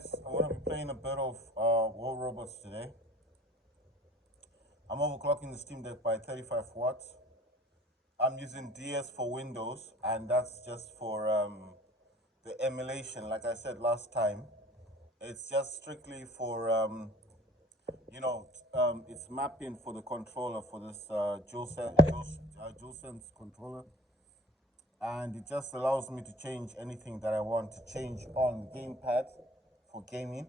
guys, I want to be playing a bit of War Robots today. I'm overclocking the Steam Deck by 35 watts. I'm using DS for Windows, and that's just for the emulation. Like I said last time, it's just strictly for it's mapping for the controller for this DualSense controller, and it just allows me to change anything that I want to change on gamepad for gaming.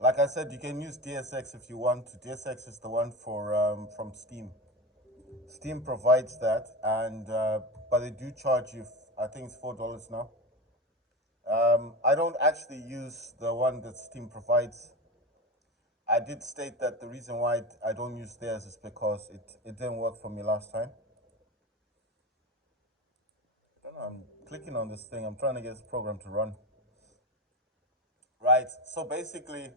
Like I said, you can use DSX if you want to. DSX is the one for from Steam. Steam provides that, and but they do charge you. I think it's $4 now. I don't actually use the one that Steam provides. I did state that the reason why I don't use theirs is because it didn't work for me last time. I don't know, I'm clicking on this thing. I'm trying to get this program to run. Right. So basically,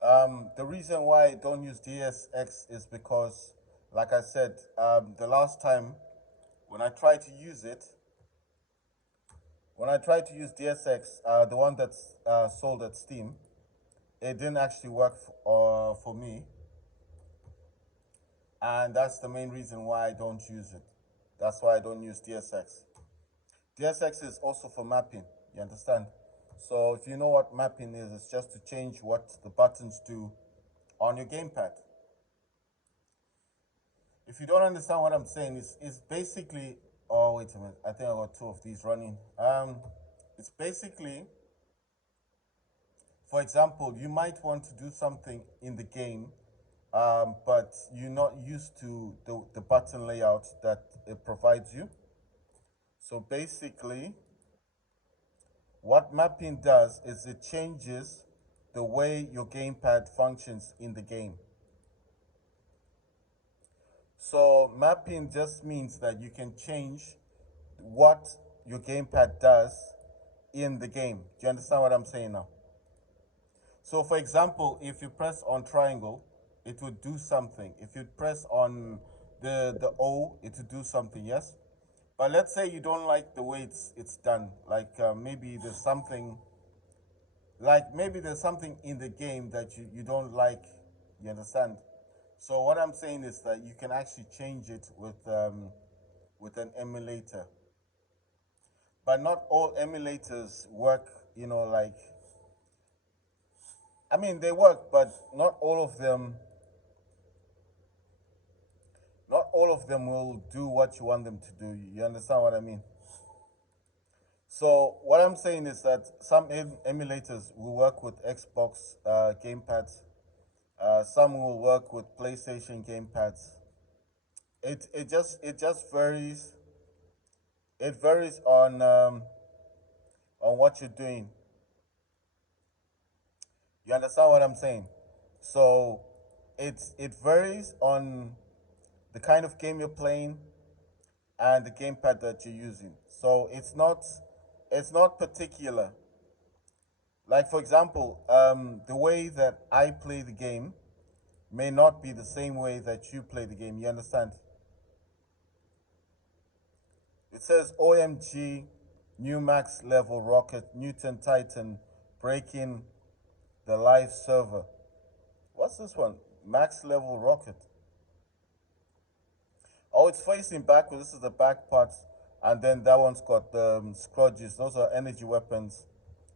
the reason why I don't use DSX is because, like I said, the last time when I tried to use it, when I tried to use DSX, the one that's sold at Steam, it didn't actually work for me, and that's the main reason why I don't use it. That's why I don't use DSX. DSX is also for mapping. You understand? So if you know what mapping is, it's just to change what the buttons do on your gamepad. If you don't understand what I'm saying, it's basically. Oh wait a minute! I think I got two of these running. It's basically, for example, you might want to do something in the game, but you're not used to the button layout that it provides you. So basically, what mapping does is it changes the way your gamepad functions in the game. So mapping just means that you can change what your gamepad does in the game. Do you understand what I'm saying now? So for example, if you press on triangle, it would do something. If you press on the O, it would do something, yes? But let's say you don't like the way it's done. Like maybe there's something in the game that you don't like, you understand? So what I'm saying is that you can actually change it with an emulator. But not all emulators work, like I mean they work, but not all of them will do what you want them to do. You understand what I mean? So what I'm saying is that some emulators will work with Xbox gamepads. Some will work with PlayStation gamepads. It just varies. It varies on what you're doing. You understand what I'm saying? So it varies on the kind of game you're playing and the gamepad that you're using. So it's not particular. Like for example, the way that I play the game may not be the same way that you play the game. You understand? It says OMG, new max level rocket, Newton Titan, breaking the live server. What's this one? Max level rocket. Oh, it's facing backwards. This is the back part. And then that one's got the scrudges. Those are energy weapons.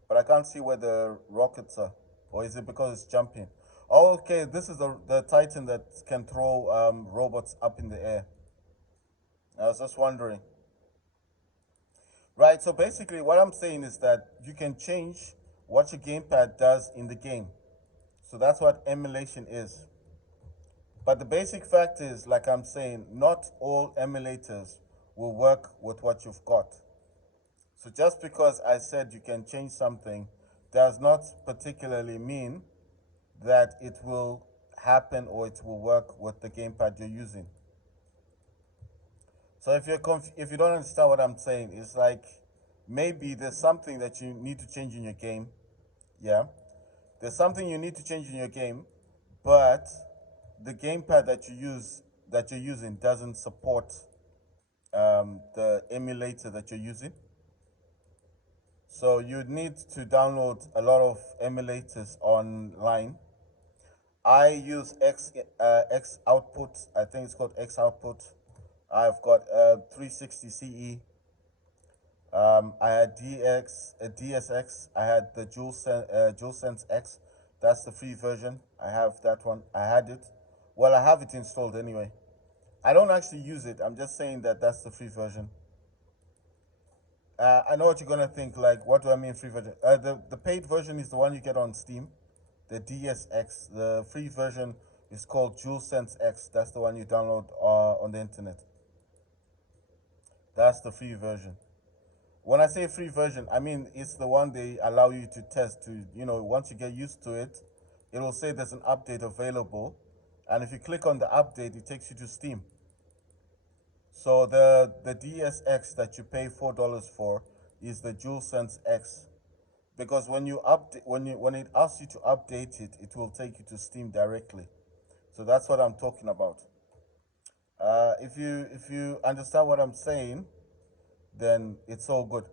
But I can't see where the rockets are. Or is it because it's jumping? Oh, okay. This is the Titan that can throw robots up in the air. I was just wondering. Right, so basically what I'm saying is that you can change what your gamepad does in the game. So that's what emulation is. But the basic fact is, like I'm saying, not all emulators will work with what you've got. So just because I said you can change something does not particularly mean that it will happen or it will work with the gamepad you're using. So if you don't understand what I'm saying, it's like maybe there's something that you need to change in your game. Yeah. There's something you need to change in your game, but the gamepad that you're using doesn't support the emulator that you're using. So you need to download a lot of emulators online. I use X Output. I think it's called X Output. I've got 360 CE. I had DSX. I had the DualSense X. That's the free version. I have that one. I had it. Well, I have it installed anyway. I don't actually use it. I'm just saying that that's the free version. I know what you're gonna think. Like, what do I mean free version? The paid version is the one you get on Steam, the DSX. The free version is called DualSense X. That's the one you download on the internet. That's the free version. When I say free version, I mean it's the one they allow you to test. Once you get used to it, it will say there's an update available, and if you click on the update, it takes you to Steam. So the DSX that you pay $4 for is the DualSense X, because when it asks you to update it, it will take you to Steam directly. So that's what I'm talking about. If you understand what I'm saying, then it's all good.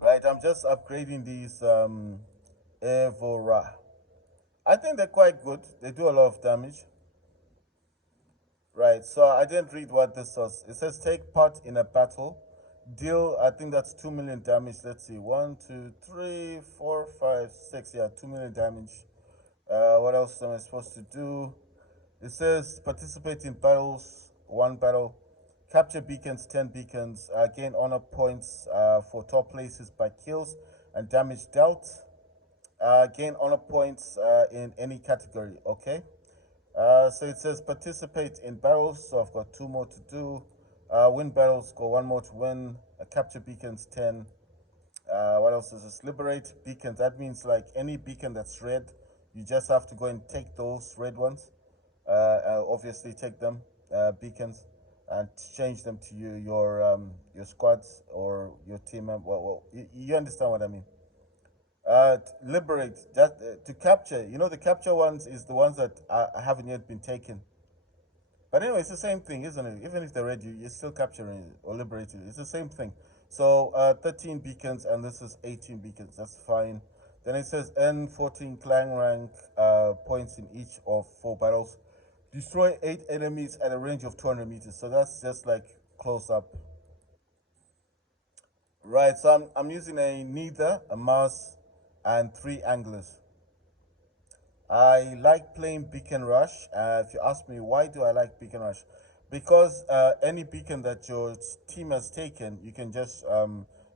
Right, I'm just upgrading these Evora. I think they're quite good. They do a lot of damage. Right, so I didn't read what this was. It says take part in a battle. Deal, I think that's 2 million damage. Let's see. 1, 2, 3, 4, 5, 6. Yeah, 2 million damage. What else am I supposed to do? It says participate in battles. 1 battle. Capture beacons, 10 beacons. Gain honor points for top places by kills and damage dealt. Gain honor points in any category. Okay. So it says participate in battles. So I've got 2 more to do. Win battles, go 1 more to win. Capture beacons, 10. What else is this? Liberate beacons. That means like any beacon that's red, you just have to go and take those red ones. Obviously, take them beacons and change them to your squads or your team. Well, you understand what I mean. Liberate to capture. The capture ones is the ones that haven't yet been taken. But anyway, it's the same thing, isn't it? Even if they're red, you're still capturing it or liberating it. It's the same thing. So 13 beacons, and this is 18 beacons. That's fine. Then it says earn 14 clan rank points in each of 4 battles. Destroy 8 enemies at a range of 200 meters. So that's just like close up. Right, so I'm using a Neither, a mouse, and 3 anglers. I like playing Beacon Rush. If you ask me why do I like Beacon Rush, because any beacon that your team has taken, you can just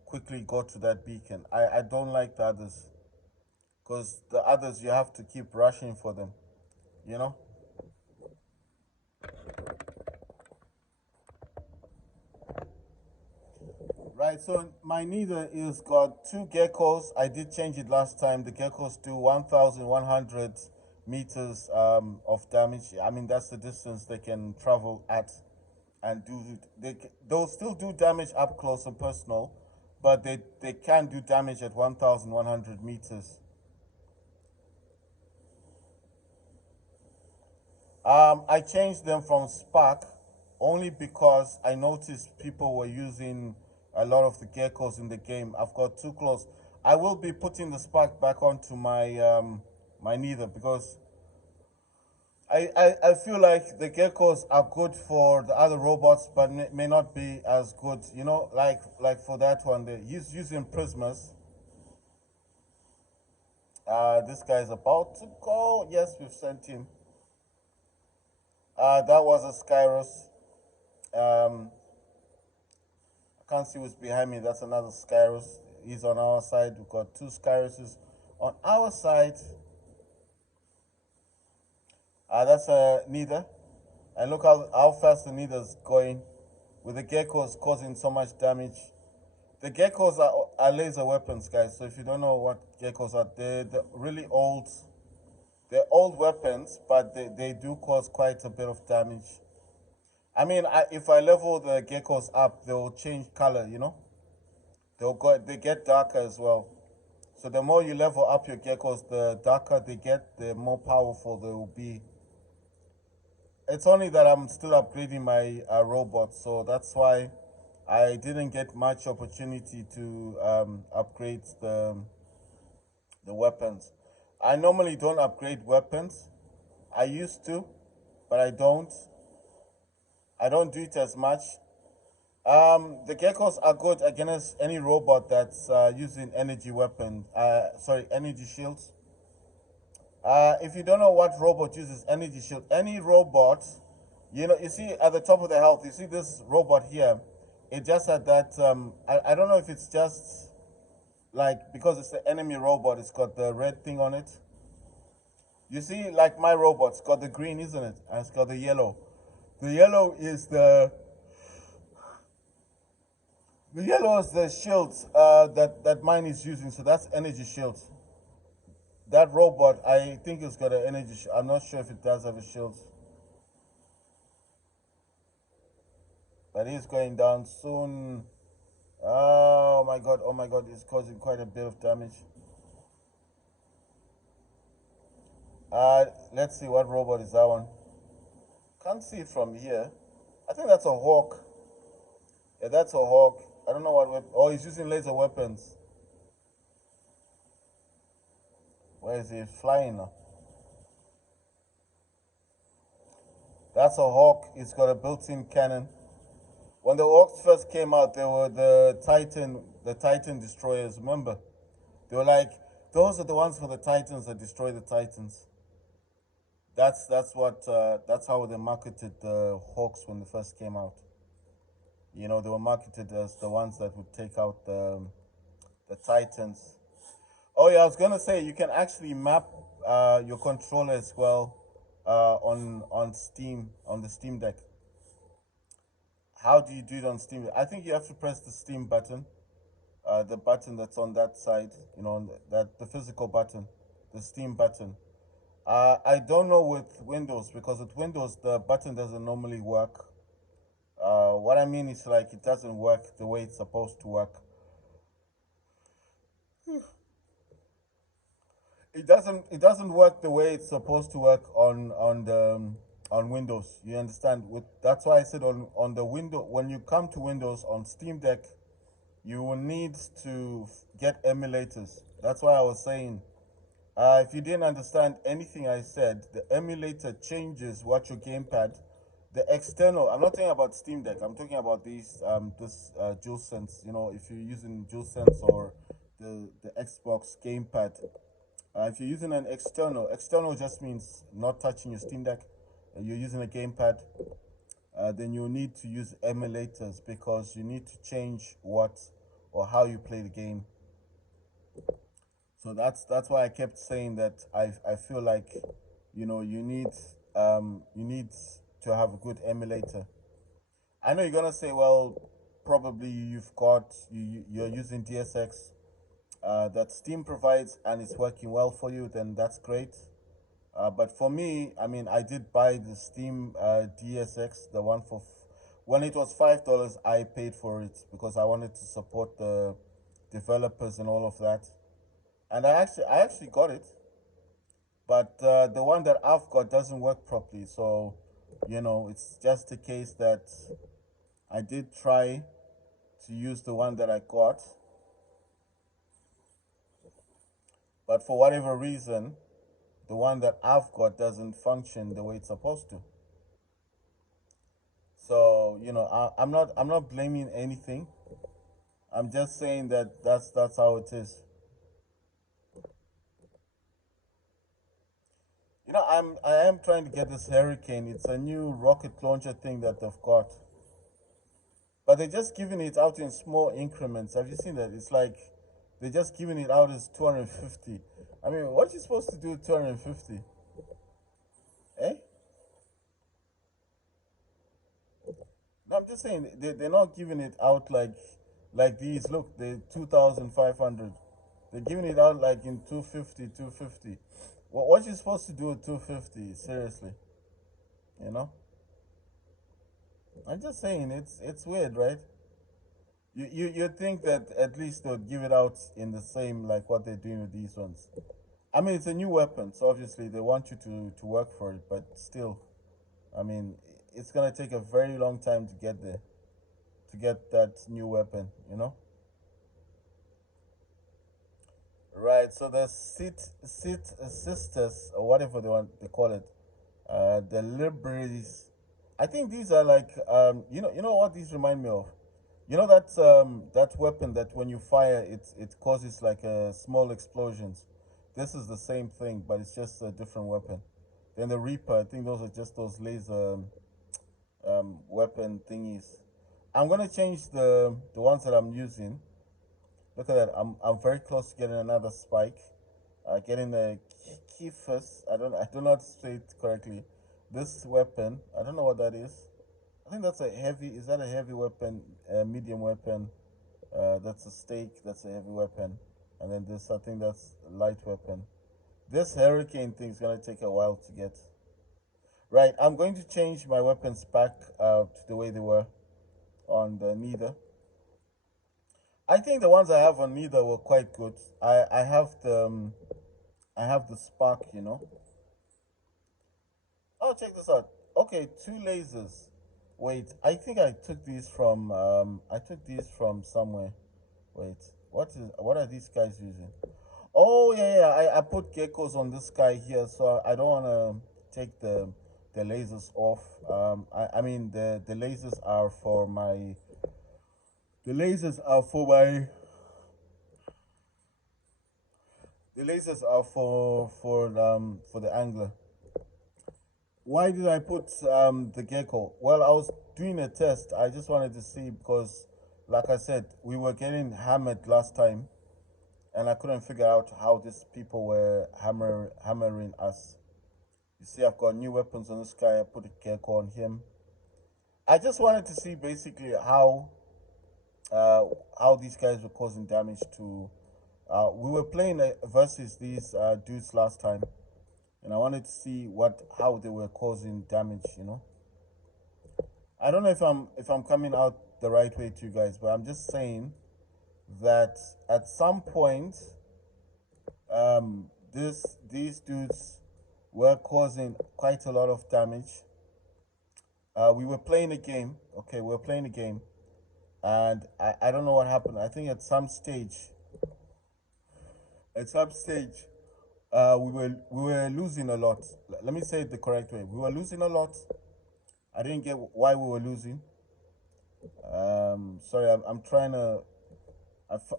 quickly go to that beacon. I don't like the others, because the others you have to keep rushing for them, you know? Right, so my Neither is got 2 geckos. I did change it last time. The geckos do 1,100 meters of damage. I mean, that's the distance they can travel at, and they'll still do damage up close and personal, but they can do damage at 1,100 meters. I changed them from Spark only because I noticed people were using a lot of the geckos in the game. I've got 2 claws. I will be putting the Spark back onto my Neither, because I feel like the geckos are good for the other robots, but may not be as good. Like for that one, he's using Prismas. This guy is about to go. Yes, we've sent him. That was a Skyros. Um, I can't see who's behind me. That's another Skyros. He's on our side. We've got 2 Skyroses on our side. That's a Neither. And look how fast the Neither's going, with the geckos causing so much damage. The geckos are laser weapons, guys. So if you don't know what geckos are, they're really old. They're old weapons, but they do cause quite a bit of damage. I mean, if I level the geckos up, they'll change color, They get darker as well. So the more you level up your geckos, the darker they get, the more powerful they will be. It's only that I'm still upgrading my robot, so that's why I didn't get much opportunity to upgrade the weapons. I normally don't upgrade weapons. I used to, but I don't. I don't do it as much. The geckos are good against any robot that's using energy weapon. Sorry, energy shields. If you don't know what robot uses energy shield, any robot, you see at the top of the health, you see this robot here. It just had that. I don't know if it's just like because it's the enemy robot. It's got the red thing on it. You see, like my robot's got the green, isn't it? And it's got the yellow. The yellow is the shields that mine is using. So that's energy shields. That robot, I think it's got an energy. I'm not sure if it does have a shield, but it's going down soon. Oh my god! Oh my god! It's causing quite a bit of damage. Let's see what robot is that one. Can't see it from here. I think that's a hawk. Yeah, that's a hawk. I don't know what weapon. Oh, he's using laser weapons. Where is he flying now? That's a hawk. It's got a built-in cannon. When the Orcs first came out, they were the Titan destroyers. Remember, they were like, those are the ones for the Titans that destroy the Titans. That's how they marketed the Hawks when they first came out. They were marketed as the ones that would take out the Titans. Oh yeah, I was gonna say you can actually map your controller as well on Steam on the Steam Deck. How do you do it on Steam? I think you have to press the Steam button, the button that's on that side. That the physical button, the Steam button. I don't know with Windows because with Windows the button doesn't normally work. What I mean is like it doesn't work the way it's supposed to work. It doesn't work the way it's supposed to work on Windows. You understand? That's why I said on the window when you come to Windows on Steam Deck, you will need to get emulators. That's why I was saying. If you didn't understand anything I said, the emulator changes what your gamepad, the external. I'm not talking about Steam Deck. I'm talking about this DualSense. If you're using DualSense or the Xbox gamepad, if you're using an external just means not touching your Steam Deck. You're using a gamepad. Then you need to use emulators because you need to change what or how you play the game. So that's why I kept saying that I feel like you need to have a good emulator. I know you're gonna say, well, probably you're using DSX that Steam provides and it's working well for you, then that's great. But for me, I mean, I did buy the Steam DSX, the one when it was $5. I paid for it because I wanted to support the developers and all of that, and I actually got it, but the one that I've got doesn't work properly. So, it's just a case that I did try to use the one that I got, but for whatever reason, the one that I've got doesn't function the way it's supposed to. So, I'm not blaming anything. I'm just saying that that's how it is. I am trying to get this Hurricane. It's a new rocket launcher thing that they've got. But they're just giving it out in small increments. Have you seen that? It's like they're just giving it out as 250. I mean, what are you supposed to do with 250? Eh? No, I'm just saying they're not giving it out like these. Look, they're 2,500. They're giving it out like in 250, 250. What you supposed to do with 250? Seriously, you know? I'm just saying it's weird, right? You think that at least they'll give it out in the same like what they're doing with these ones. I mean, it's a new weapon, so obviously they want you to work for it, but still, I mean, it's gonna take a very long time to get there. to get that new weapon, you know. Right. So the sit sisters, or whatever they call it, the Libris. I think these are like you know what these remind me of. You know that weapon that when you fire it causes like small explosions. This is the same thing, but it's just a different weapon. Then the Reaper, I think those are just those laser weapon thingies. I'm gonna change the ones that I'm using. Look at that. I'm very close to getting another spike. Getting a Kifus. I don't know how to say it correctly. This weapon. I don't know what that is. I think that's a heavy. Is that a heavy weapon? Medium weapon. That's a stake. That's a heavy weapon. And then this. I think that's a light weapon. This hurricane thing is gonna take a while to get. Right. I'm going to change my weapons back to the way they were on the Neither. I think the ones I have on Neither were quite good. I have the spark, you know. Oh, check this out. Okay, two lasers. Wait, I think I took these from somewhere. Wait, what are these guys using? Oh yeah, I put geckos on this guy here, so I don't wanna take the lasers off. I mean the lasers are for my the lasers are for my the lasers are for the angler. Why did I put the gecko? Well, I was doing a test. I just wanted to see because, like I said, we were getting hammered last time, and I couldn't figure out how these people were hammering us. You see, I've got new weapons on this guy. I put a gecko on him. I just wanted to see basically uh, how these guys were causing damage to. We were playing versus these dudes last time, and I wanted to see how they were causing damage. You know, I don't know if I'm coming out the right way to you guys, but I'm just saying that at some point, these dudes were causing quite a lot of damage. We were playing a game. Okay, we were playing a game, and I don't know what happened. I think at some stage, we were losing a lot. Let me say it the correct way. We were losing a lot. I didn't get why we were losing. Sorry, I'm trying to.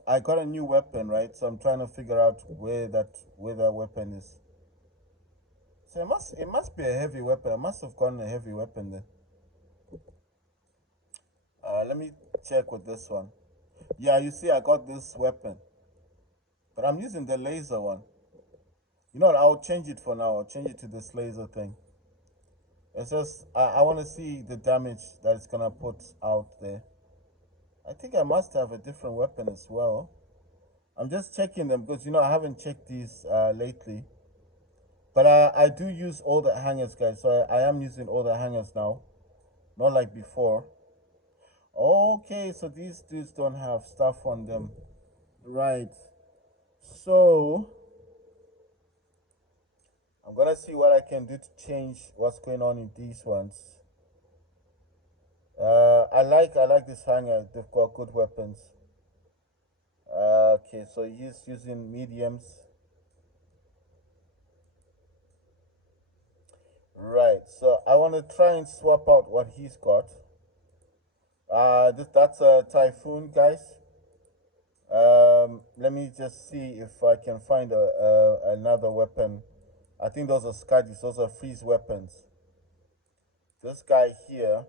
I got a new weapon, right? So I'm trying to figure out where that weapon is. So it must be a heavy weapon. I must have gotten a heavy weapon then. Let me check with this one. Yeah, you see, I got this weapon, but I'm using the laser one. You know what? I'll change it for now. I'll change it to this laser thing. It's just I want to see the damage that it's gonna put out there. I think I must have a different weapon as well. I'm just checking them because you know I haven't checked these lately. But I do use all the hangers, guys. So I am using all the hangers now, not like before. Okay, so these dudes don't have stuff on them, right? So I'm gonna see what I can do to change what's going on in these ones. I like this hanger. They've got good weapons. Okay, so he's using mediums. Right. So I want to try and swap out what he's got. That's a typhoon, guys. Let me just see if I can find another weapon. I think those are Skadis. Those are freeze weapons. This guy here.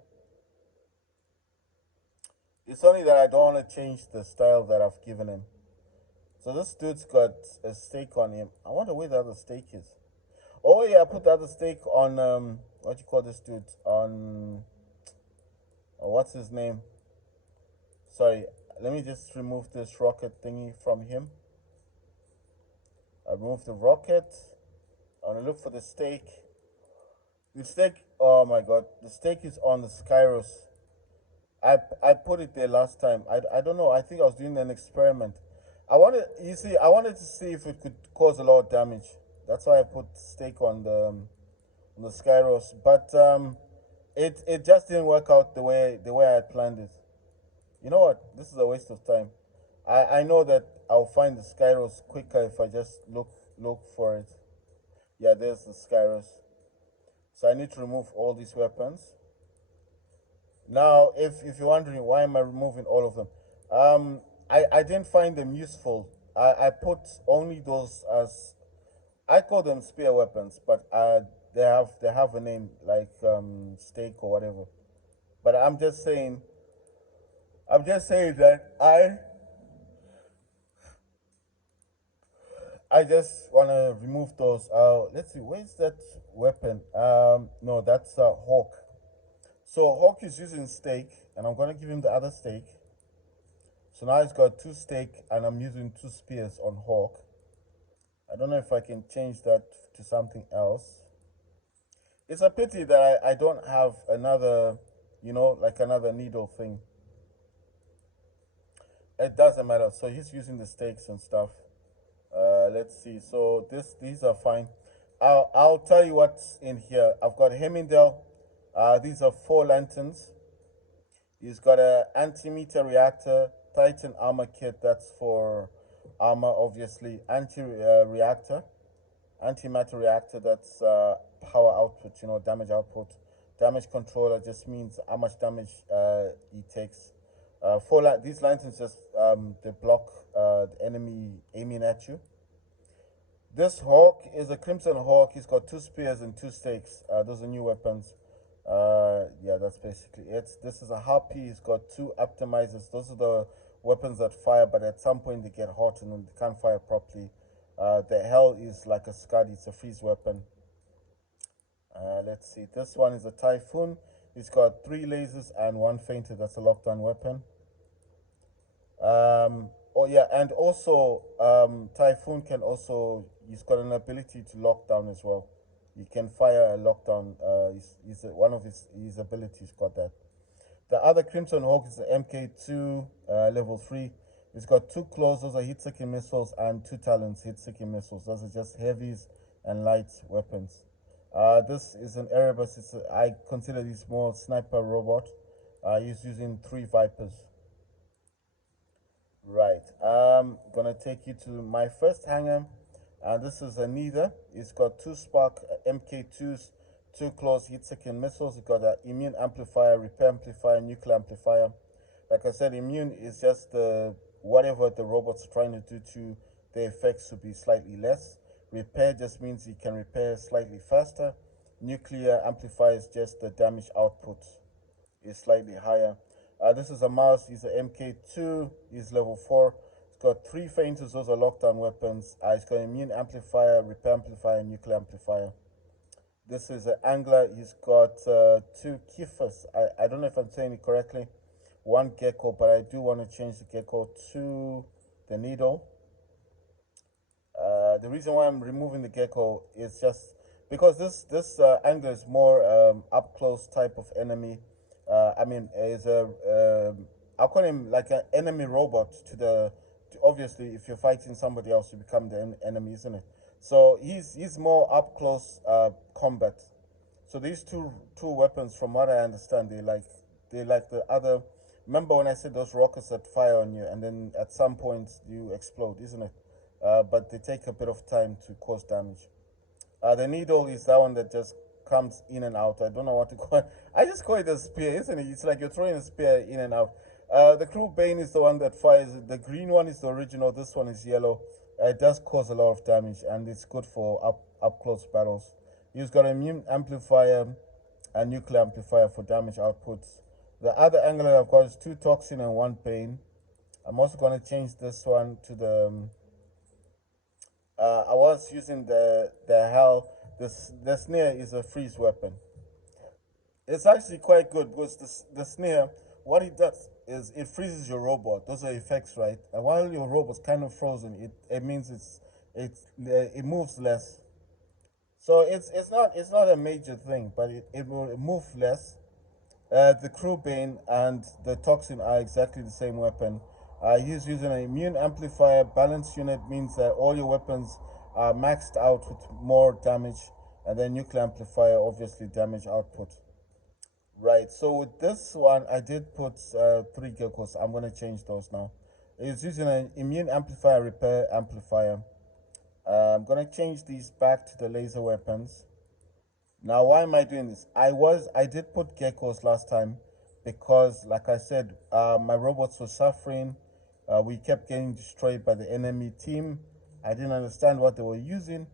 It's only that I don't want to change the style that I've given him. So this dude's got a stake on him. I wonder where the other stake is. Oh yeah, I put the other stake on what you call this dude on what's his name? Sorry, let me just remove this rocket thingy from him. I remove the rocket. I want to look for the stake. The stake, oh my god, the stake is on the Skyros. I put it there last time. I don't know. I think I was doing an experiment. I wanted to see if it could cause a lot of damage. That's why I put stake on the Skyros. But it just didn't work out the way I had planned it. You know what? This is a waste of time. I know that I'll find the Skyros quicker if I just look for it. Yeah, there's the Skyros. So I need to remove all these weapons. Now, if you're wondering why am I removing all of them, I didn't find them useful. I put only those as I call them spear weapons, but they have a name like stake or whatever. But I'm just saying that I just wanna remove those. Let's see, where's that weapon? No, that's Hawk. So Hawk is using stake, and I'm gonna give him the other stake. So now he's got two stake, and I'm using two spears on Hawk. I don't know if I can change that to something else. It's a pity that I don't have another, like another needle thing. It doesn't matter. So he's using the stakes and stuff. Let's see. So these are fine. I'll tell you what's in here. I've got Hemingdale. These are 4 lanterns. He's got a antimatter reactor, Titan armor kit. That's for armor, obviously. Anti-reactor, antimatter reactor. That's power output. Damage output. Damage controller just means how much damage he takes. These lanterns just they block the enemy aiming at you. This Hawk is a Crimson Hawk. He's got 2 spears and 2 stakes. Those are new weapons. Yeah, that's basically it. This is a Harpy. He's got 2 optimizers. Those are the weapons that fire, but at some point they get hot and then they can't fire properly. The Hell is like a Scud. It's a freeze weapon. Let's see. This one is a Typhoon. He's got 3 lasers and 1 fainter. That's a lockdown weapon. Oh yeah, and also Typhoon can also, he's got an ability to lock down as well. He can fire a lockdown. One of his abilities got that. The other Crimson Hawk is the MK2 level 3. It's got 2 claws, those are hit-seeking missiles, and 2 talons, hit-seeking missiles. Those are just heavies and light weapons. This is an Erebus. I consider this more sniper robot. He's using 3 Vipers. Right. Gonna take you to my first hangar. This is a Neither. It's got 2 Spark MK2s, 2 claws, hit-seeking missiles. It's got an immune amplifier, repair amplifier, nuclear amplifier. Like I said, immune is just whatever the robot's trying to do to the effects to be slightly less. Repair just means you can repair slightly faster. Nuclear amplifier is just the damage output is slightly higher. This is a mouse. He's an MK2. He's level 4. It's got 3 fainters. Those are lockdown weapons. It's got immune amplifier, repair amplifier, nuclear amplifier. This is an angler. He's got 2 Kiffers. I don't know if I'm saying it correctly. 1 gecko, but I do want to change the gecko to the needle. The reason why I'm removing the gecko is just because this angler is more up close type of enemy. I mean, is I'll call him like an enemy robot obviously, if you're fighting somebody else, you become the enemy, isn't it? So he's more up close combat. So these two weapons, from what I understand, they like the other. Remember when I said those rockets that fire on you, and then at some point you explode, isn't it? But they take a bit of time to cause damage. The needle is that one that just comes in and out. I don't know what to call it. I just call it a spear, isn't it? It's like you're throwing a spear in and out. The Crew Bane is the one that fires. The green one is the original. This one is yellow. It does cause a lot of damage, and it's good for up close battles. He's got an immune amplifier and nuclear amplifier for damage outputs. The other angler I've got is 2 Toxin and 1 Bane. I'm also going to change this one to the. I was using the Hell. The Snare is a freeze weapon. It's actually quite good because the Snare, what it does is it freezes your robot. Those are effects, right? And while your robot's kind of frozen, it means it moves less. So it's not a major thing, but it will move less. The Crew Bane and the Toxin are exactly the same weapon. He's using an immune amplifier. Balance unit means that all your weapons are maxed out with more damage, and then nuclear amplifier, obviously damage output. Right. So with this one, I did put three geckos. I'm gonna change those now. It's using an immune amplifier repair amplifier. I'm gonna change these back to the laser weapons. Now, why am I doing this? I did put geckos last time because, like I said, my robots were suffering. We kept getting destroyed by the enemy team. I didn't understand what they were using,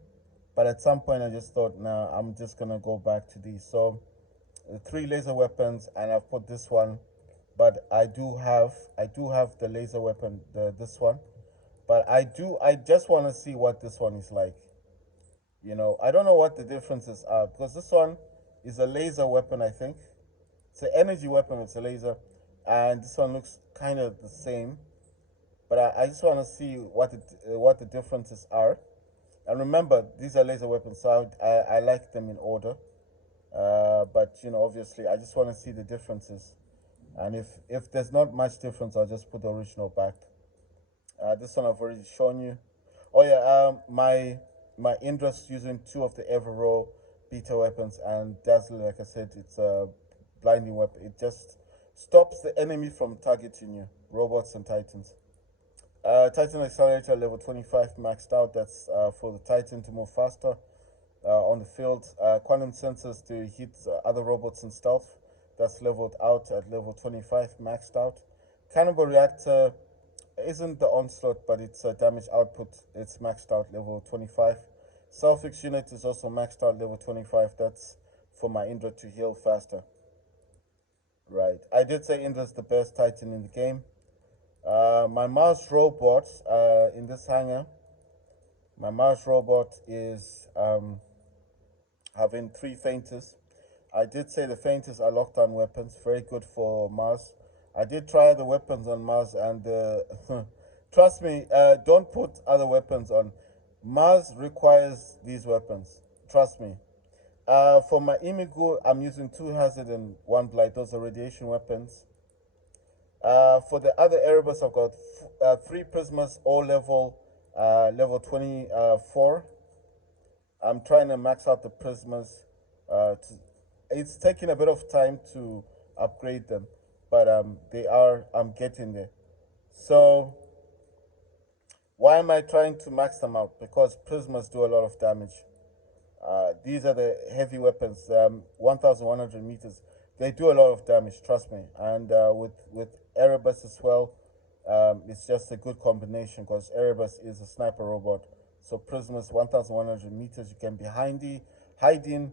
but at some point I just thought, nah, I'm just gonna go back to these. So, three laser weapons, and I've put this one. But I do have the laser weapon, this one. But I just want to see what this one is like. I don't know what the differences are because this one is a laser weapon, I think. It's an energy weapon, it's a laser. And this one looks kind of the same. But I just want to see what the differences are. And remember, these are laser weapons, so I like them in order. But, obviously, I just want to see the differences. And if there's not much difference, I'll just put the original back. This one I've already shown you. Oh yeah, my Indra's using two of the Evero beta weapons, and Dazzle, like I said, it's a blinding weapon. It just stops the enemy from targeting you, robots and titans. Titan accelerator level 25 maxed out. That's for the Titan to move faster on the field. Quantum sensors to hit other robots in stealth. That's leveled out at level 25 maxed out. Cannibal reactor isn't the onslaught, but it's a damage output. It's maxed out level 25. Self-fix unit is also maxed out level 25. That's for my Indra to heal faster. Right. I did say Indra's the best Titan in the game. My Mars robot in this hangar, my Mars robot is having three fainters. I did say the fainters are lockdown weapons, very good for Mars. I did try the weapons on Mars, and trust me, don't put other weapons on. Mars requires these weapons. Trust me. For my Imigu, I'm using two hazard and one blight. Those are radiation weapons. For the other Erebus, I've got three Prismas, all level 24. I'm trying to max out the Prismas. It's taking a bit of time to upgrade them, but I'm getting there. So why am I trying to max them out? Because Prismas do a lot of damage. These are the heavy weapons, 1,100 meters. They do a lot of damage, trust me. And with Erebus as well, it's just a good combination because Erebus is a sniper robot. So Prismas 1,100 meters. You can be hiding.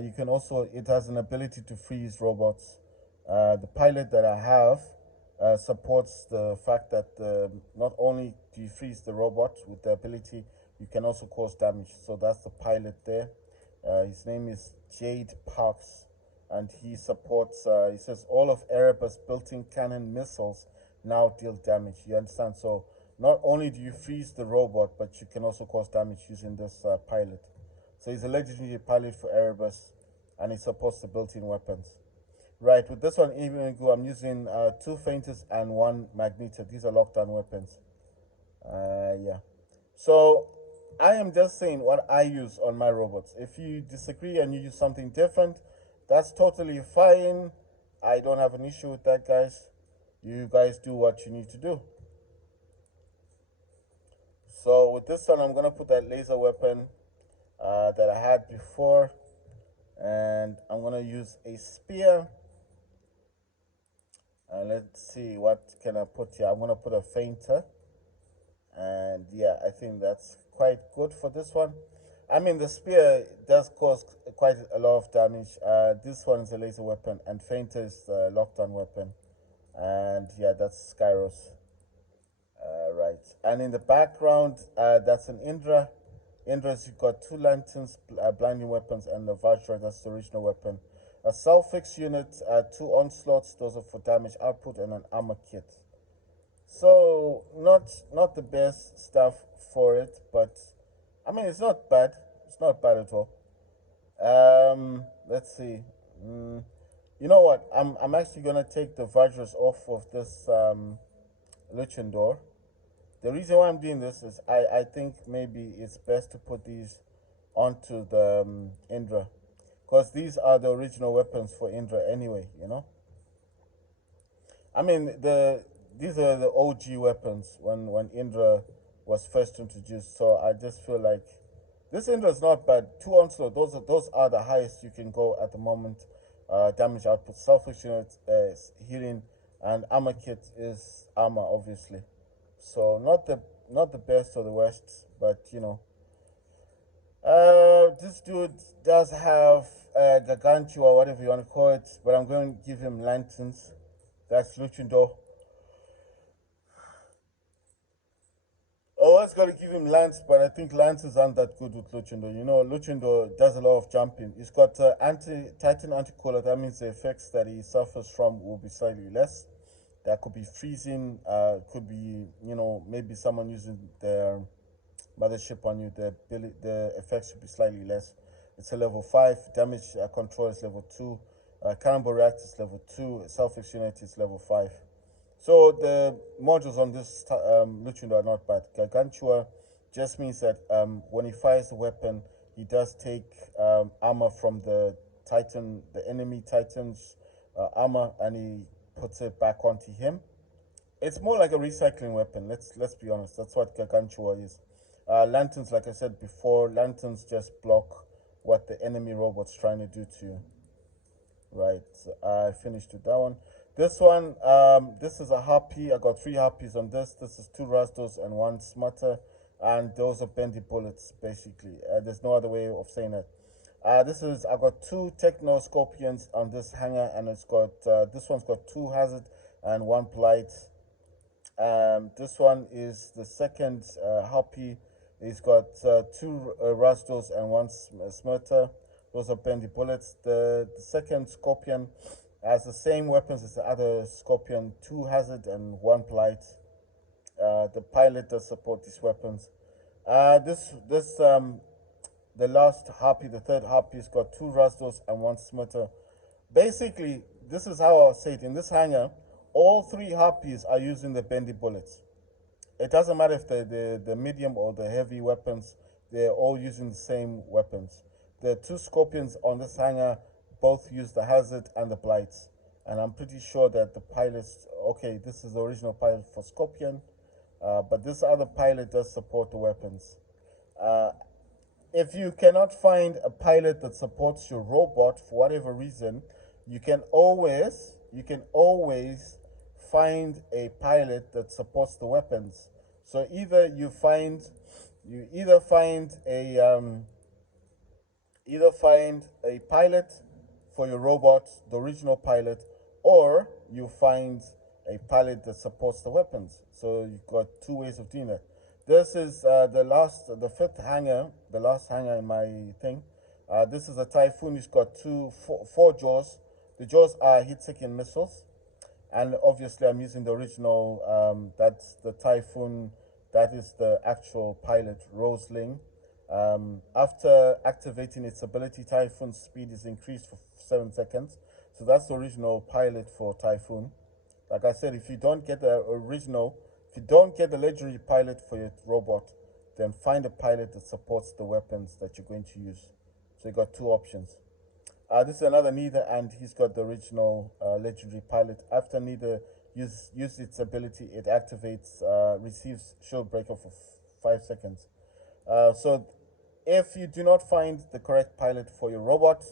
You can also, it has an ability to freeze robots. The pilot that I have supports the fact that not only do you freeze the robot with the ability, you can also cause damage. So that's the pilot there. His name is Jade Parks, and he supports, he says, all of Erebus built-in cannon missiles now deal damage. You understand? So not only do you freeze the robot, but you can also cause damage using this pilot. So he's a legendary pilot for Erebus, and he supports the built-in weapons. Right, with this one, I'm using two fainters and one magneto. These are lockdown weapons. Yeah. So I am just saying what I use on my robots. If you disagree and you use something different, that's totally fine. I don't have an issue with that, guys. You guys do what you need to do. So with this one, I'm gonna put that laser weapon that I had before, and I'm gonna use a spear. Let's see, what can I put here? I'm gonna put a fainter, and yeah, I think that's quite good for this one. I mean, the spear does cause quite a lot of damage. This one is a laser weapon, and fainter is the lockdown weapon, and yeah, that's Skyros. Right, and in the background, that's an Indra. Indra's, you've got two lanterns, blinding weapons, and the Vajra, that's the original weapon. A self-fix unit, two onslaughts, those are for damage output, and an armor kit. So not the best stuff for it, but I mean it's not bad. It's not bad at all. Let's see. You know what? I'm actually gonna take the Vajras off of this Luchador. The reason why I'm doing this is I think maybe it's best to put these onto the Indra. because these are the original weapons for Indra anyway. You know, I mean these are the OG weapons when Indra was first introduced. So I just feel like this Indra is not bad. Two onslaught, those are the highest you can go at the moment. Damage output, selfish unit, healing, and armor kit is armor obviously. So not the best or the worst, but you know, this dude does have Gargantua or whatever you want to call it, but I'm going to give him lanterns. That's Luchindor. I was going to give him Lance, but I think Lances aren't that good with Luchindor. You know, Luchindor does a lot of jumping. He's got Titan anti-cooler. That means the effects that he suffers from will be slightly less. That could be freezing. Could be, you know, maybe someone using their mothership on you. The effects should be slightly less. It's a level 5. Damage control is level 2. Cannonball reactor is level 2. Self-fix unit is level 5. So the modules on this Luchindor are not bad. Gargantua just means that when he fires the weapon, he does take armor from the Titan, the enemy Titan's armor, and he puts it back onto him. It's more like a recycling weapon. Let's be honest. That's what Gargantua is. Lanterns, like I said before, lanterns just block what the enemy robot's trying to do to you. Right, I finished with that one. This one, this is a harpy. I got 3 harpies on this. This is 2 rastos and 1 smutter, and those are bendy bullets basically. There's no other way of saying it. I got 2 techno scorpions on this hanger, and it's got this one's got 2 hazard and 1 polite. This one is the second harpy. It's got 2 rastos and 1 smutter. Those are bendy bullets. The second scorpion has the same weapons as the other scorpion, 2 hazard and 1 polite. The pilot does support these weapons. The last harpy, the third harpy, has got 2 rastos and 1 smutter. Basically, this is how I'll say it. In this hangar, all 3 harpies are using the bendy bullets. It doesn't matter if the medium or the heavy weapons, they're all using the same weapons. The 2 scorpions on this hangar both use the hazard and the blights. And I'm pretty sure that the pilots, okay, this is the original pilot for Scorpion, but this other pilot does support the weapons. If you cannot find a pilot that supports your robot for whatever reason, you can always find a pilot that supports the weapons. So either find a pilot for your robot, the original pilot, or you find a pilot that supports the weapons. So you've got 2 ways of doing that. This is the fifth hanger, the last hanger in my thing. This is a Typhoon. It's got 4 jaws. The jaws are heat-seeking missiles, and obviously I'm using the original. That's the Typhoon. That is the actual pilot, Roseling. After activating its ability, Typhoon's speed is increased for 7 seconds. So that's the original pilot for Typhoon. Like I said, if you don't get the legendary pilot for your robot, then find a pilot that supports the weapons that you're going to use. So you got 2 options. This is another Neither, and he's got the original legendary pilot. After Neither use its ability, it activates, receives shield breaker for 5 seconds. So if you do not find the correct pilot for your robot,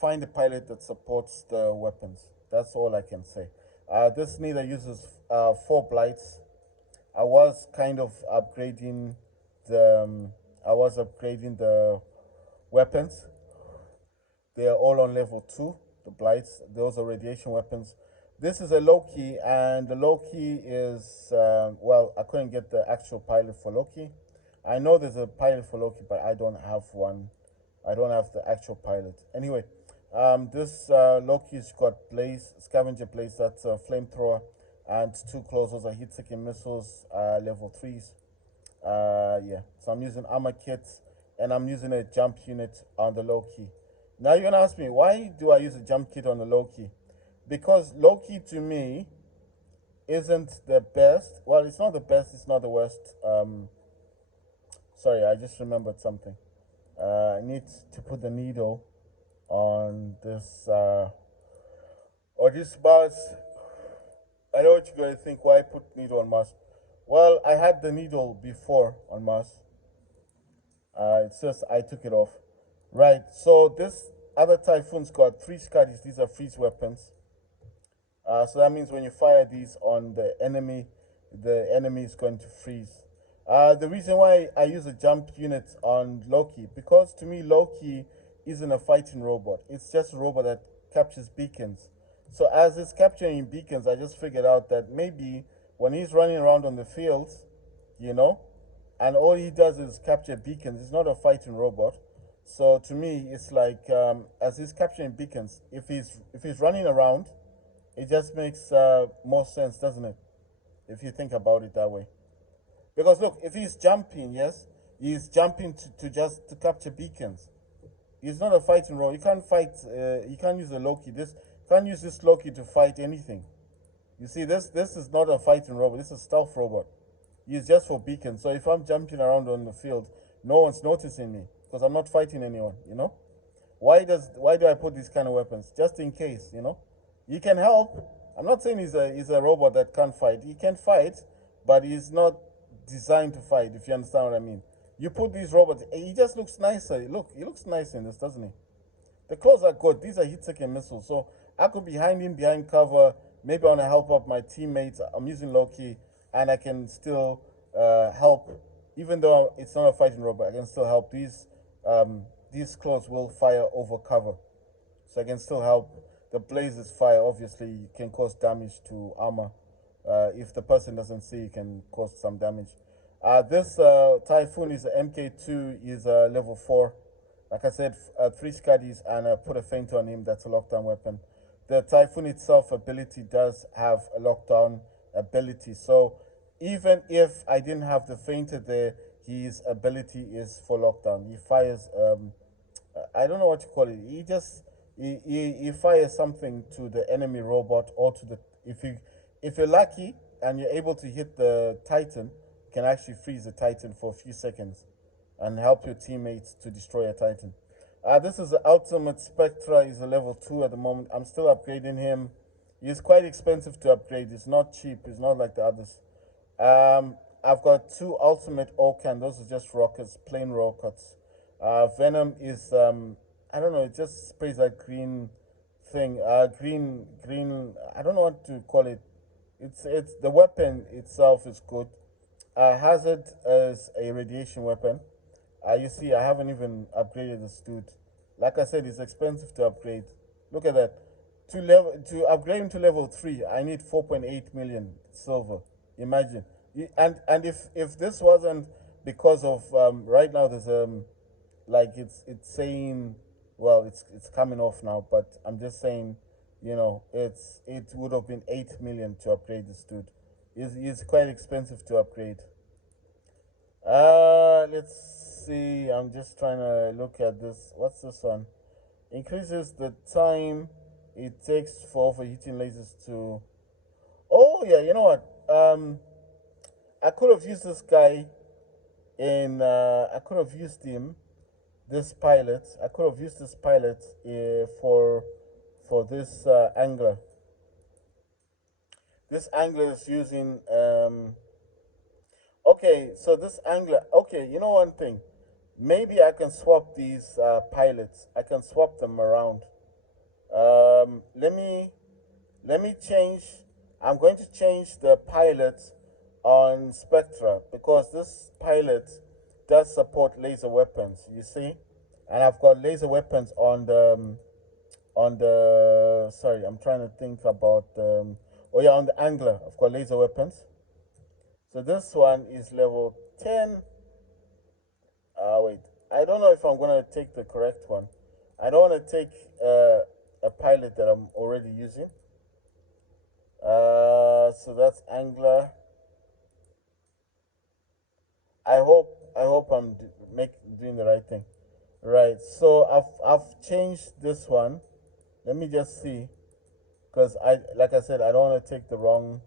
find a pilot that supports the weapons. That's all I can say. This Neither uses 4 blights. I was kind of upgrading the weapons. They are all on level 2. The blights, those are radiation weapons. This is a Loki, and the Loki is well, I couldn't get the actual pilot for Loki. I know there's a pilot for Loki, but I don't have one. I don't have the actual pilot. Anyway, this Loki's got Blaze, Scavenger Blaze, that's a flamethrower, and 2 claws, those are heat-seeking missiles, level 3s. Yeah, so I'm using armor kits, and I'm using a jump unit on the Loki. Now you're gonna ask me, why do I use a jump kit on the Loki? Because Loki to me isn't the best. Well, it's not the best, it's not the worst. Sorry, I just remembered something. I need to put the needle on this or this Mars. I know what you're gonna think. Why put needle on Mars? Well, I had the needle before on Mars. It's just I took it off. Right. So this other Typhoon's got three Scuddies. These are freeze weapons. So that means when you fire these on the enemy is going to freeze. The reason why I use a jump unit on Loki, because to me Loki isn't a fighting robot. It's just a robot that captures beacons. So as it's capturing beacons, I just figured out that maybe when he's running around on the fields, you know, and all he does is capture beacons. He's not a fighting robot. So to me, it's like as he's capturing beacons, if he's running around, it just makes more sense, doesn't it? If you think about it that way. Because look, if he's jumping, yes, he's jumping to just to capture beacons. He's not a fighting role. You can't fight. You can't use a Loki. This can't use this Loki to fight anything. You see, this is not a fighting robot. This is a stealth robot. He's just for beacons. So if I'm jumping around on the field, no one's noticing me because I'm not fighting anyone. You know. Why do I put these kind of weapons? Just in case, you know. He can help. I'm not saying he's a robot that can't fight. He can fight, but he's not designed to fight, if you understand what I mean. You put these robots, he just looks nicer. Look, he looks nice in this, doesn't he? The clothes are good. These are heat-seeking missiles. So I could be hiding behind cover. Maybe I want to help up my teammates. I'm using Loki, and I can still help. Even though it's not a fighting robot, I can still help. These clothes will fire over cover. So I can still help. The blazes fire obviously can cause damage to armor. If the person doesn't see, it can cause some damage. This Typhoon is a MK2, is level 4. Like I said, 3 Scuddies and put a feint on him. That's a lockdown weapon. The Typhoon itself ability does have a lockdown ability. So even if I didn't have the feinter there, his ability is for lockdown. He fires, I don't know what you call it. He fires something to the enemy robot or to the, if you're lucky and you're able to hit the Titan, you can actually freeze the Titan for a few seconds and help your teammates to destroy a Titan. This is the Ultimate Spectra. He's a level 2 at the moment. I'm still upgrading him. He's quite expensive to upgrade. It's not cheap. It's not like the others. I've got 2 Ultimate Okan. Those are just rockets, plain rockets. Venom is, I don't know, it just sprays that green thing. Green, I don't know what to call it. It's the weapon itself is good. Hazard is a radiation weapon. You see, I haven't even upgraded this dude. Like I said, it's expensive to upgrade. Look at that. To upgrade him to level 3, I need 4.8 million silver. Imagine. And if this wasn't because of right now there's like it's saying, well, it's coming off now, but I'm just saying, you know, it would have been 8 million to upgrade this dude. It's quite expensive to upgrade. Let's see. I'm just trying to look at this. What's this one? Increases the time it takes for overheating lasers to. Oh yeah, you know what? I could have used this guy in. I could have used him. This pilot. I could have used this pilot for this angler. This angler is using. Okay, so this angler. Okay, you know one thing. Maybe I can swap these pilots. I can swap them around. Let me change. I'm going to change the pilot on Spectra because this pilot does support laser weapons. You see, and I've got laser weapons on the. Sorry, I'm trying to think about. Oh yeah, on the Angler, I've got laser weapons. So this one is level 10. Wait, I don't know if I'm gonna take the correct one. I don't want to take a pilot that I'm already using. So that's Angler. I hope I'm doing the right thing. Right. So I've changed this one. Let me just see, because like I said, I don't want to take the wrong.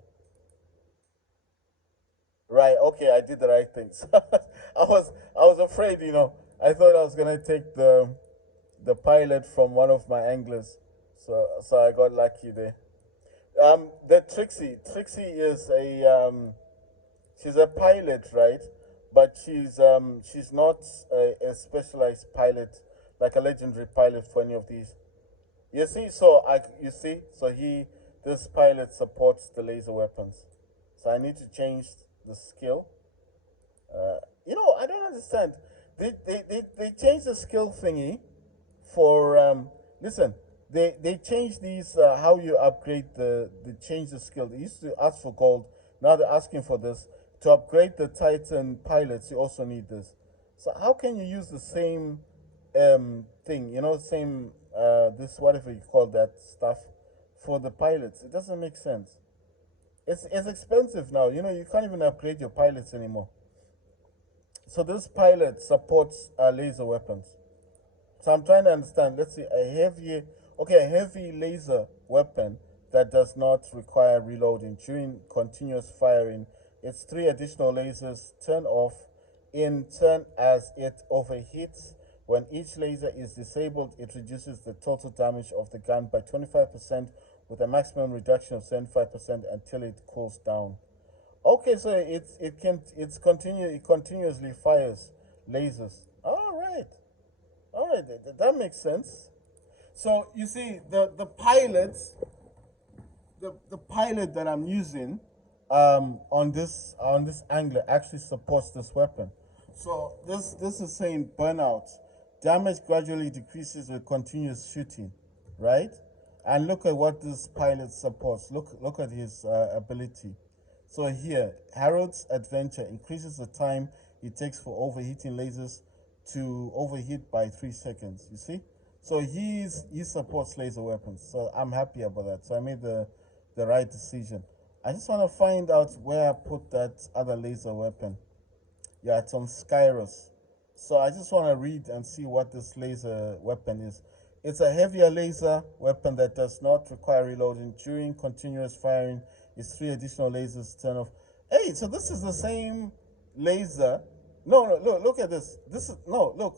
Right. Okay, I did the right thing. So I was afraid. I thought I was gonna take the pilot from one of my anglers. So I got lucky there. The Trixie is she's a pilot, right? But she's not a specialized pilot like a legendary pilot for any of these. You see, so this pilot supports the laser weapons. So I need to change the skill. I don't understand. They changed the skill thingy for listen. They changed these how you upgrade the change the skill. They used to ask for gold. Now they're asking for this. To upgrade the Titan pilots, you also need this. So how can you use the same thing, same this whatever you call that stuff for the pilots? It doesn't make sense. It's expensive now. You can't even upgrade your pilots anymore. So this pilot supports laser weapons. So I'm trying to understand. Let's see, a heavy laser weapon that does not require reloading during continuous firing. Its three additional lasers turn off in turn as it overheats. When each laser is disabled, it reduces the total damage of the gun by 25% with a maximum reduction of 75% until it cools down. Okay, so it continuously fires lasers. All right, that makes sense. So you see, the pilot that I'm using on this angler actually supports this weapon. So this is saying burnout. Damage gradually decreases with continuous shooting, right? And look at what this pilot supports. Look at his ability. So here, Harold's adventure increases the time it takes for overheating lasers to overheat by 3 seconds. You see? So he supports laser weapons. So I'm happy about that. So I made the right decision. I just want to find out where I put that other laser weapon. Yeah, it's on Skyros. So I just want to read and see what this laser weapon is. It's a heavier laser weapon that does not require reloading. During continuous firing, its three additional lasers turn off. Hey, so this is the same laser. No, look at this. Look.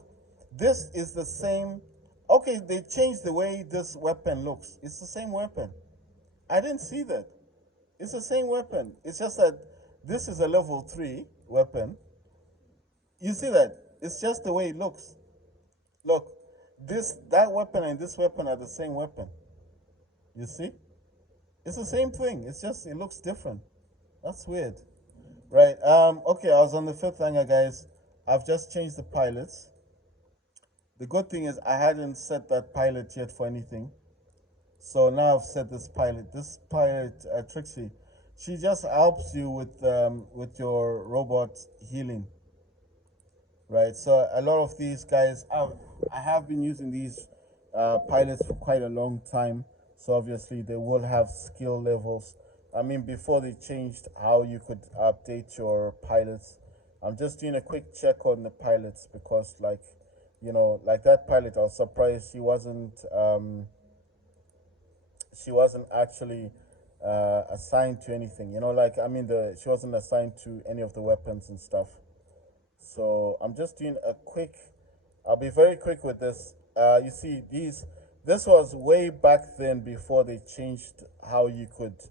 This is the same. Okay, they changed the way this weapon looks. It's the same weapon. I didn't see that. It's the same weapon. It's just that this is a level 3 weapon. You see that? It's just the way it looks. Look, that weapon and this weapon are the same weapon. You see? It's the same thing. It's just it looks different. That's weird. Right. Okay, I was on the fifth hanger, guys. I've just changed the pilots. The good thing is I hadn't set that pilot yet for anything. So now I've set this pilot. This pilot, Trixie, she just helps you with your robot healing, right? So a lot of these guys, I have been using these pilots for quite a long time. So obviously they will have skill levels. I mean, before they changed how you could update your pilots, I'm just doing a quick check on the pilots because, like that pilot, I was surprised she wasn't actually assigned to anything. She wasn't assigned to any of the weapons and stuff. So I'm just doing a quick. I'll be very quick with this. You see, this was way back then before they changed how you could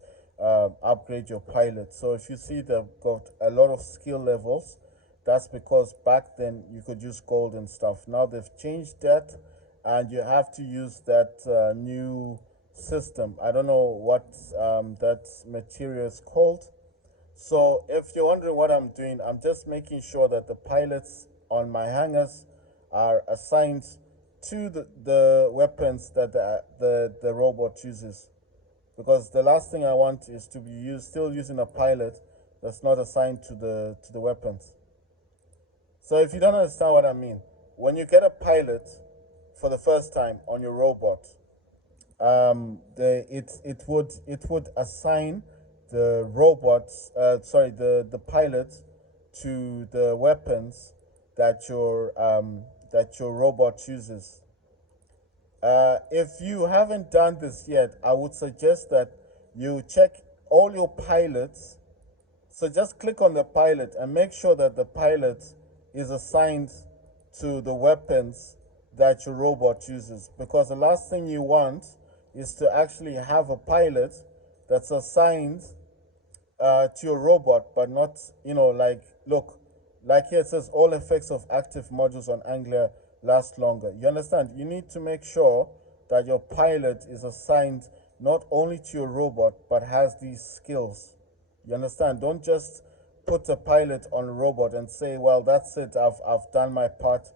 upgrade your pilot. So if you see they've got a lot of skill levels, that's because back then you could use gold and stuff. Now they've changed that, and you have to use that new system. I don't know what that material is called. So if you're wondering what I'm doing, I'm just making sure that the pilots on my hangers are assigned to the weapons that the robot uses. Because the last thing I want is to be still using a pilot that's not assigned to the weapons. So if you don't understand what I mean, when you get a pilot for the first time on your robot, it would assign the the pilot to the weapons that your robot uses. If you haven't done this yet, I would suggest that you check all your pilots. So just click on the pilot and make sure that the pilot is assigned to the weapons that your robot uses, because the last thing you want is to actually have a pilot that's assigned to your robot, but not, like, look, like here it says, all effects of active modules on Angular last longer. You understand? You need to make sure that your pilot is assigned not only to your robot, but has these skills. You understand? Don't just put a pilot on a robot and say, well, that's it, I've done my part.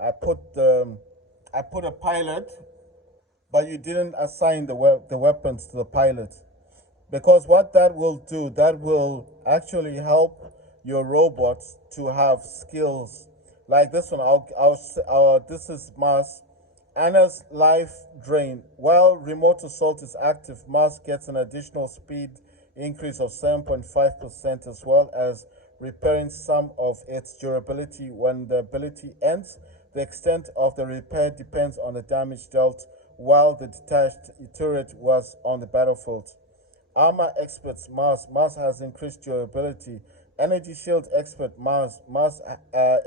I put a pilot, but you didn't assign the weapons to the pilot. Because what that will do, that will actually help your robots to have skills like this one. This is Mars. Anna's life drain. While remote assault is active, Mars gets an additional speed increase of 7.5%, as well as repairing some of its durability when the ability ends. The extent of the repair depends on the damage dealt while the detached turret was on the battlefield. Armor experts Mars. Mars has increased durability. Energy shield expert Mars. Mars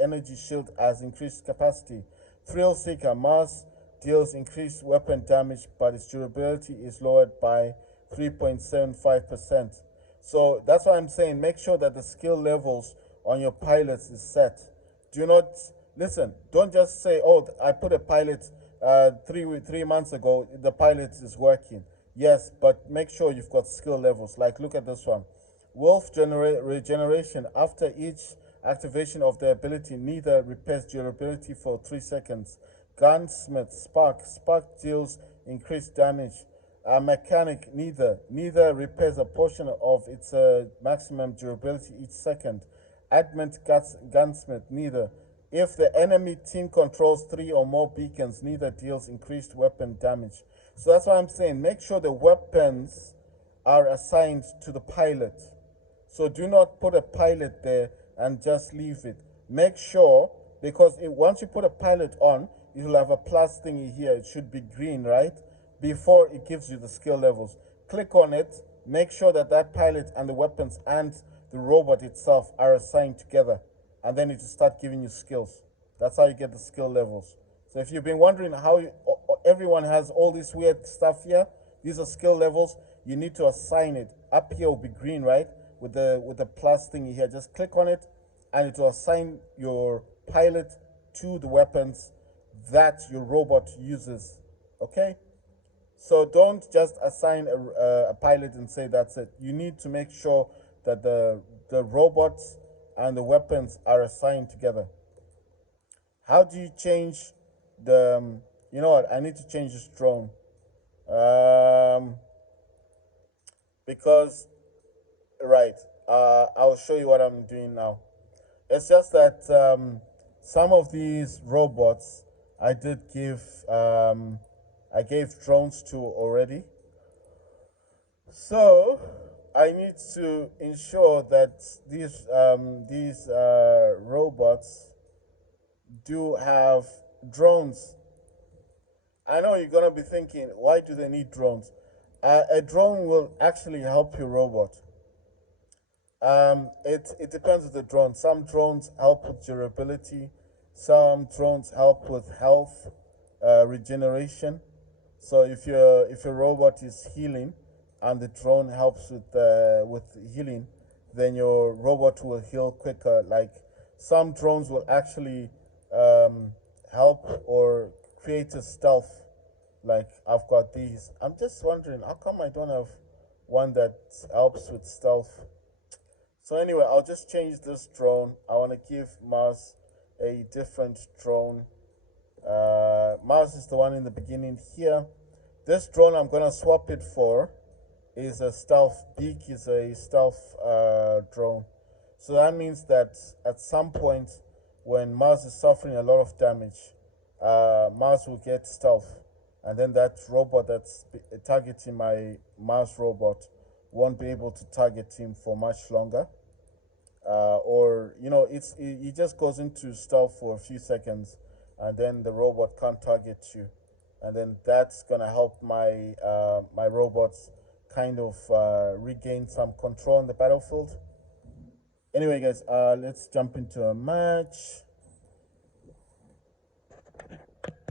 energy shield has increased capacity. Thrill seeker Mars deals increased weapon damage, but its durability is lowered by 3.75%. So that's why I'm saying make sure that the skill levels on your pilots is set. Do not listen. Don't just say, "Oh, I put a pilot 3 months ago. The pilot is working." Yes, but make sure you've got skill levels. Like, look at this one. Wolf regeneration. After each activation of the ability, neither repairs durability for 3 seconds. Gunsmith Spark. Spark deals increased damage. Mechanic neither repairs a portion of its maximum durability each second. Admint Gunsmith neither. If the enemy team controls 3 or more beacons, neither deals increased weapon damage. So that's why I'm saying make sure the weapons are assigned to the pilot. So do not put a pilot there and just leave it. Make sure, because once you put a pilot on, it will have a plus thingy here. It should be green, right? Before it gives you the skill levels. Click on it. Make sure that that pilot and the weapons and the robot itself are assigned together. And then it will start giving you skills. That's how you get the skill levels. So if you've been wondering how everyone has all this weird stuff here, these are skill levels. You need to assign it. Up here will be green, right? With the plus thingy here. Just click on it and it will assign your pilot to the weapons that your robot uses. Okay? So don't just assign a pilot and say that's it. You need to make sure that the robots and the weapons are assigned together. How do you change the, you know what, I need to change this drone. Because, right, I'll show you what I'm doing now. It's just that some of these robots I did give, I gave drones to already. So I need to ensure that these robots do have drones. I know you're gonna be thinking, why do they need drones? A drone will actually help your robot. It depends on the drone. Some drones help with durability. Some drones help with health, regeneration. So if your robot is healing, and the drone helps with healing, then your robot will heal quicker. Like some drones will actually help or create a stealth. Like I've got these. I'm just wondering how come I don't have one that helps with stealth. So anyway, I'll just change this drone. I want to give Mars a different drone. Mars is the one in the beginning here. This drone I'm gonna swap it for is a stealth. Beak is a stealth drone. So that means that at some point when Mars is suffering a lot of damage, Mars will get stealth, and then that robot that's targeting my Mars robot won't be able to target him for much longer. Or he just goes into stealth for a few seconds, and then the robot can't target you, and then that's gonna help my robots kind of regain some control on the battlefield. Anyway, guys, let's jump into a match.